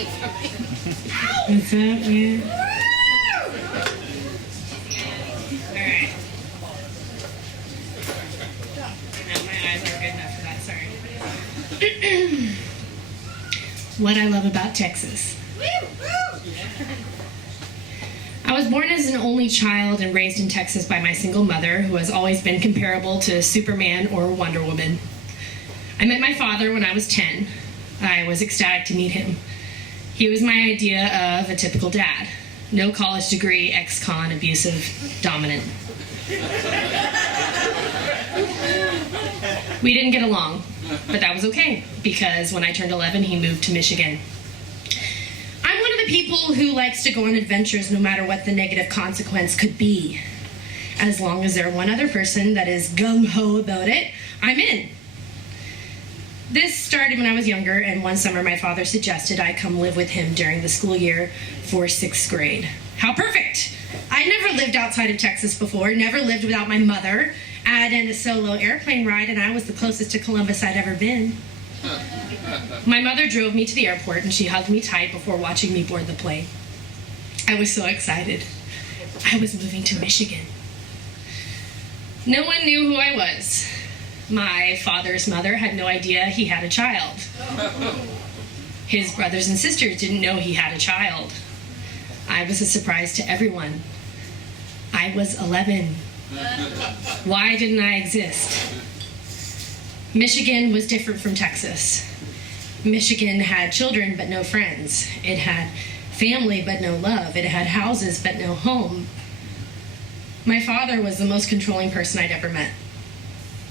What's up, man? Alright. No, my eyes aren't good enough for that, sorry. What I love about Texas. I was born as an only child and raised in Texas by my single mother, who has always been comparable to Superman or Wonder Woman. I met my father when I was 10. I was ecstatic to meet him. He was my idea of a typical dad. No college degree, ex-con, abusive, dominant. We didn't get along, but that was okay, because when I turned 11, he moved to Michigan. I'm one of the people who likes to go on adventures no matter what the negative consequence could be. As long as there's one other person that is gung-ho about it, I'm in. This started when I was younger, and one summer my father suggested I come live with him during the school year for 6th grade. How perfect! I'd never lived outside of Texas before, never lived without my mother, add in a solo airplane ride, and I was the closest to Columbus I'd ever been. My mother drove me to the airport, and she hugged me tight before watching me board the plane. I was so excited. I was moving to Michigan. No one knew who I was. My father's mother had no idea he had a child. His brothers and sisters didn't know he had a child. I was a surprise to everyone. I was 11. Why didn't I exist? Michigan was different from Texas. Michigan had children but no friends. It had family but no love. It had houses but no home. My father was the most controlling person I'd ever met.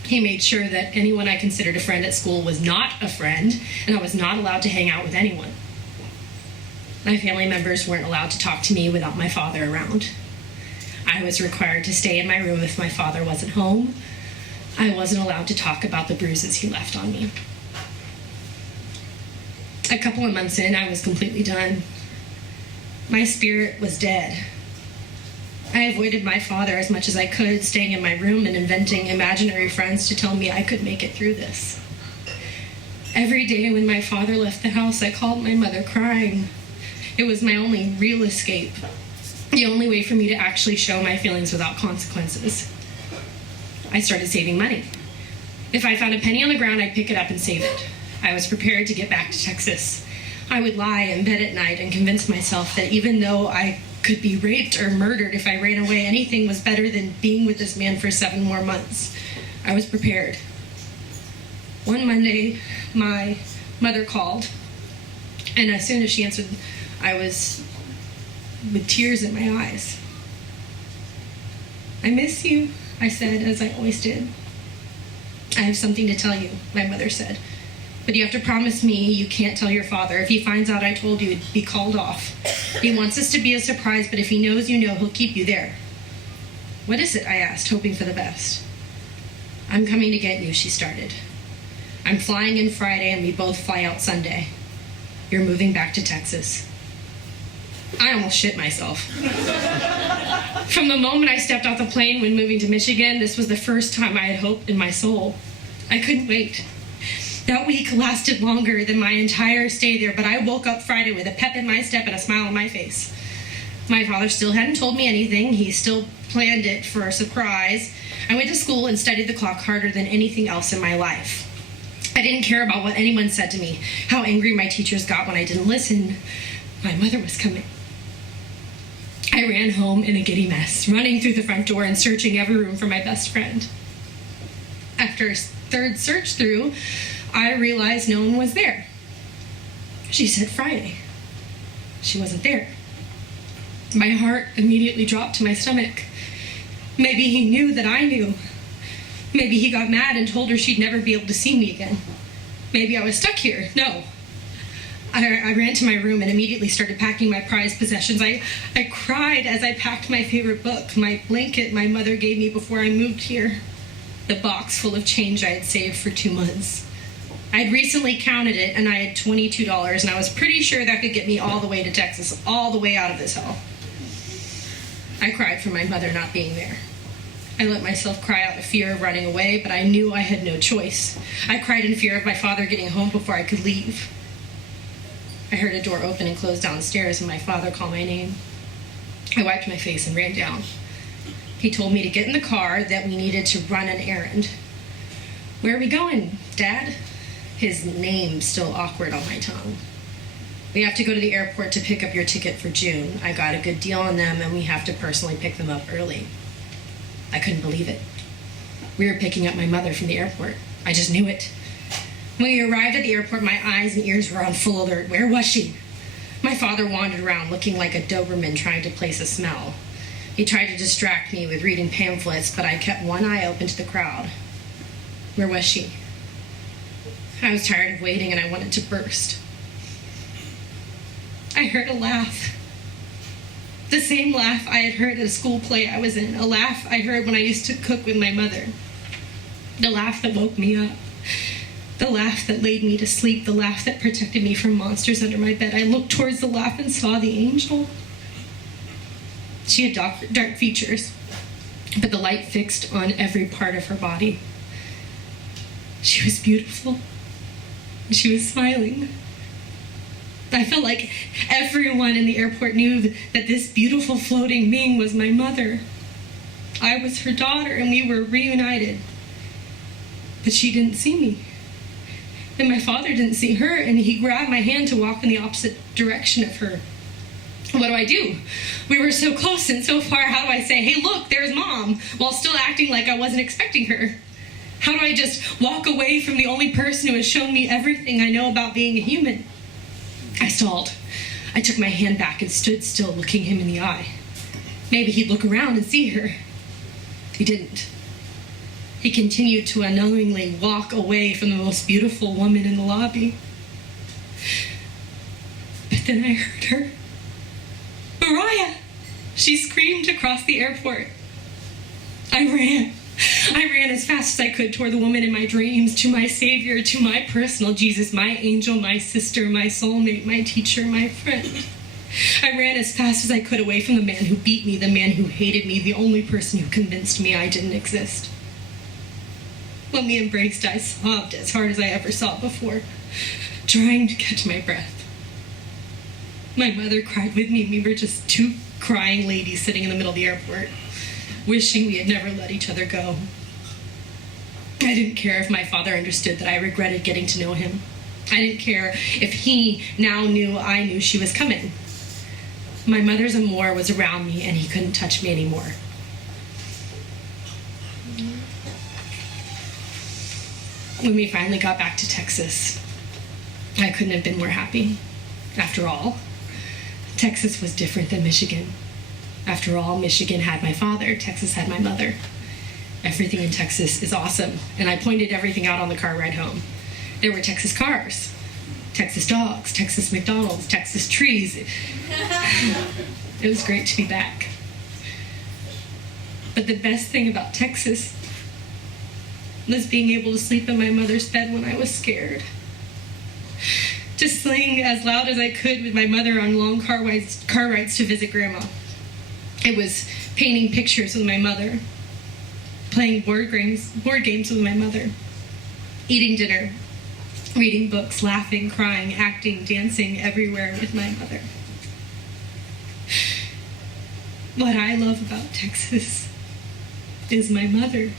He made sure that anyone I considered a friend at school was not a friend, and I was not allowed to hang out with anyone. My family members weren't allowed to talk to me without my father around. I was required to stay in my room if my father wasn't home. I wasn't allowed to talk about the bruises he left on me. A couple of months in, I was completely done. My spirit was dead. I avoided my father as much as I could, staying in my room and inventing imaginary friends to tell me I could make it through this. Every day when my father left the house, I called my mother crying. It was my only real escape, the only way for me to actually show my feelings without consequences. I started saving money. If I found a penny on the ground, I'd pick it up and save it. I was prepared to get back to Texas. I would lie in bed at night and convince myself that even though I could be raped or murdered if I ran away, anything was better than being with this man for 7 more months. I was prepared. One Monday, my mother called, and as soon as she answered, I was with tears in my eyes. "I miss you," I said, as I always did. "I have something to tell you," my mother said. "But you have to promise me you can't tell your father. If he finds out I told you, he'd be called off. He wants this to be a surprise, but if he knows you know, he'll keep you there." "What is it?" I asked, hoping for the best. "I'm coming to get you," she started. "I'm flying in Friday, and we both fly out Sunday. You're moving back to Texas." I almost shit myself. From the moment I stepped off the plane when moving to Michigan, this was the first time I had hope in my soul. I couldn't wait. That week lasted longer than my entire stay there, but I woke up Friday with a pep in my step and a smile on my face. My father still hadn't told me anything. He still planned it for a surprise. I went to school and studied the clock harder than anything else in my life. I didn't care about what anyone said to me, how angry my teachers got when I didn't listen. My mother was coming. I ran home in a giddy mess, running through the front door and searching every room for my best friend. After a third search through, I realized no one was there. She said Friday. She wasn't there. My heart immediately dropped to my stomach. Maybe he knew that I knew. Maybe he got mad and told her she'd never be able to see me again. Maybe I was stuck here. No. I ran to my room and immediately started packing my prized possessions. I cried as I packed my favorite book, my blanket my mother gave me before I moved here, the box full of change I had saved for 2 months. I'd recently counted it, and I had $22, and I was pretty sure that could get me all the way to Texas, all the way out of this hell. I cried for my mother not being there. I let myself cry out in fear of running away, but I knew I had no choice. I cried in fear of my father getting home before I could leave. I heard a door open and close downstairs and my father call my name. I wiped my face and ran down. He told me to get in the car, that we needed to run an errand. Where are we going, Dad? His name still awkward on my tongue. We have to go to the airport to pick up your ticket for June. I got a good deal on them and we have to personally pick them up early. I couldn't believe it. We were picking up my mother from the airport. I just knew it. When we arrived at the airport, my eyes and ears were on full alert. Where was she? My father wandered around looking like a Doberman trying to place a smell. He tried to distract me with reading pamphlets, but I kept one eye open to the crowd. Where was she? I was tired of waiting and I wanted to burst. I heard a laugh. The same laugh I had heard at a school play I was in. A laugh I heard when I used to cook with my mother. The laugh that woke me up. The laugh that laid me to sleep. The laugh that protected me from monsters under my bed. I looked towards the laugh and saw the angel. She had dark features, but the light fixed on every part of her body. She was beautiful. She was smiling. I felt like everyone in the airport knew that this beautiful floating being was my mother. I was her daughter and we were reunited. But she didn't see me. And my father didn't see her, and he grabbed my hand to walk in the opposite direction of her. What do? We were so close and so far. How do I say, hey, look, there's Mom, while still acting like I wasn't expecting her? How do I just walk away from the only person who has shown me everything I know about being a human? I stalled. I took my hand back and stood still, looking him in the eye. Maybe he'd look around and see her. He didn't. He continued to unknowingly walk away from the most beautiful woman in the lobby. But then I heard her. Mariah! She screamed across the airport. I ran as fast as I could toward the woman in my dreams, to my Savior, to my personal Jesus, my angel, my sister, my soulmate, my teacher, my friend. I ran as fast as I could away from the man who beat me, the man who hated me, the only person who convinced me I didn't exist. When we embraced, I sobbed as hard as I ever sobbed before, trying to catch my breath. My mother cried with me. We were just two crying ladies sitting in the middle of the airport, wishing we had never let each other go. I didn't care if my father understood that I regretted getting to know him. I didn't care if he now knew I knew she was coming. My mother's amour was around me, and he couldn't touch me anymore. When we finally got back to Texas, I couldn't have been more happy. After all, Texas was different than Michigan. After all, Michigan had my father, Texas had my mother. Everything in Texas is awesome, and I pointed everything out on the car ride home. There were Texas cars, Texas dogs, Texas McDonald's, Texas trees. It was great to be back. But the best thing about Texas was being able to sleep in my mother's bed when I was scared. To sing as loud as I could with my mother on long car rides to visit Grandma. It was painting pictures with my mother, playing board games with my mother, eating dinner, reading books, laughing, crying, acting, dancing everywhere with my mother. What I love about Texas is my mother.